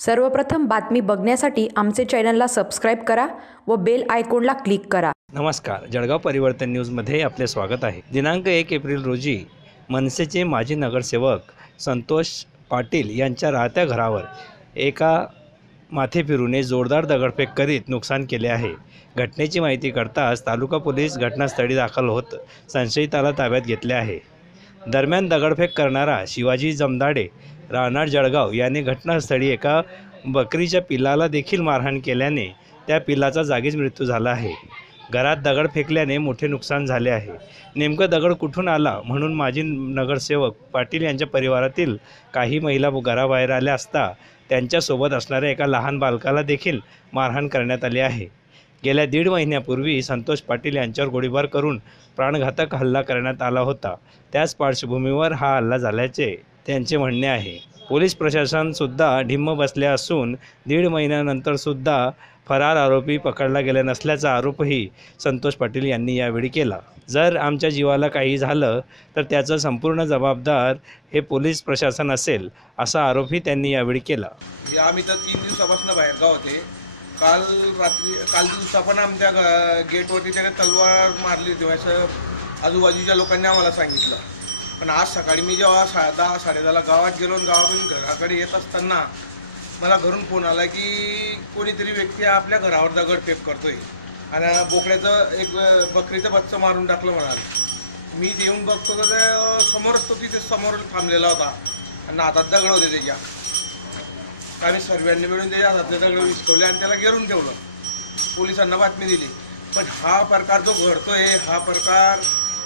सर्वप्रथम बातमी बघण्यासाठी आमचे चॅनलला सबस्क्राईब करा व बेल आयकॉनला क्लिक करा. नमस्कार. जळगाव परिवर्तन न्यूजमध्ये आपले स्वागत आहे. दिनांक एक एप्रिल रोजी मनसेचे माजी नगरसेवक संतोष पाटील यांच्या राहत्या घरावर एका माथेफिरूने जोरदार दगडफेक करीत नुकसान केले आहे. घटनेची माहिती करताच तालुका पोलीस घटनास्थळी दाखल होत संशयिताला ताब्यात घेतले आहे. दरम्यान दगडफेक करणारा शिवाजी जमदाडे राहणार जळगाव याने घटनास्थळी एका बकरीच्या पिल्लाला देखील मारहाण केल्याने त्या पिल्लाचा जागीच मृत्यू झाला आहे. घरात दगड फेकल्याने मोठे नुकसान झाले आहे. नेमकं दगड कुठून आला म्हणून माजी नगरसेवक पाटील यांच्या परिवारातील काही महिला घराबाहेर आल्या असता त्यांच्यासोबत असणाऱ्या एका लहान बालकाला देखील मारहाण करण्यात आली आहे. गेल्या दीड महिन्यापूर्वी संतोष पाटील यांच्यावर गोळीबार करून प्राणघातक हल्ला करण्यात आला होता. त्याच पार्श्वभूमीवर हा हल्ला झाल्याचे त्यांचे म्हणणे आहे. पोलीस प्रशासनसुद्धा ढिम्म बसले असून दीड महिन्यानंतरसुद्धा फरार आरोपी पकडला गेला नसल्याचा आरोपही संतोष पाटील यांनी यावेळी केला. जर आमच्या जीवाला काही झालं तर त्याचं संपूर्ण जबाबदार हे पोलीस प्रशासन असेल असा आरोपही त्यांनी यावेळी केला. आम्ही तर तीन दिवसापासून बाहेर गाव होते. काल रात्री काल दिवसा पण आमच्या गेटवरती त्याने तलवार मारली होती. असं आजूबाजूच्या लोकांनी आम्हाला सांगितलं. पण आज सकाळी मी जेव्हा सा दहा साडेदहाला गावात गेलो आणि गावातून घराकडे येत असताना मला घरून फोन आला की कोणीतरी व्यक्ती आपल्या घरावर दगड फेक करतोय. आणि बोकड्याचं एक बकरीचं बच्चं मारून टाकलं म्हणाल. मी येऊन बघतो तर समोरच तो तिथे समोर थांबलेला होता. आणि हातात दगड होते त्याच्या. आम्ही सर्वांनी मिळून त्याच्या हातातले दगड विस्कवले आणि त्याला गिरून ठेवलं. पोलिसांना बातमी दिली. पण हा प्रकार जो घडतोय हा प्रकार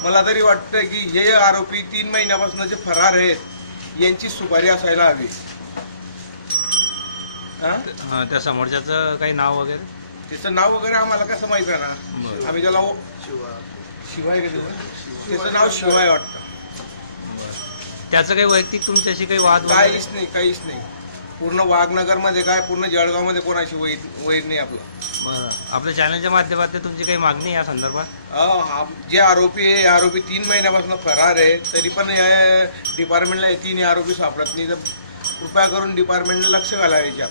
मला तरी वाटतं की हे आरोपी तीन महिन्यापासून जे फरार आहेत यांची सुपारी असायला हवी. हा? त्या समोरच्याचं काही नाव वगैरे? त्याचं नाव वगैरे आम्हाला कसं माहीत आहे ना आम्ही त्याला शिवाय? त्याचं नाव शिवाय वाटतं. त्याचं काही वैयक्तिक तुमच्याशी काही वाद काहीच नाही काहीच नाही. पूर्ण वाघनगरमध्ये काय पूर्ण जळगावमध्ये कोणाशी वैर वैर नाही आपलं. आपल्या चॅनलच्या माध्यमातून तुमची काही मागणी या संदर्भात? अहो, हा- जे आरोपी आहे आरोपी तीन महिन्यापासून फरार आहे. तरी पण या डिपार्टमेंटला हे तीन आरोपी सापडत नाही. तर कृपया करून डिपार्टमेंटने लक्ष घालावे याच्यात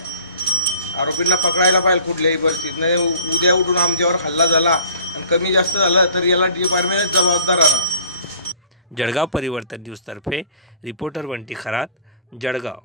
आरोपींना पकडायला पाहिजे कुठल्याही परिस्थितीत. नाही उद्या उठून आमच्यावर हल्ला झाला आणि कमी जास्त झालं तर याला डिपार्टमेंटच जबाबदार राहणार. जळगाव परिवर्तन न्यूजतर्फे रिपोर्टर बंटी खरात जळगाव.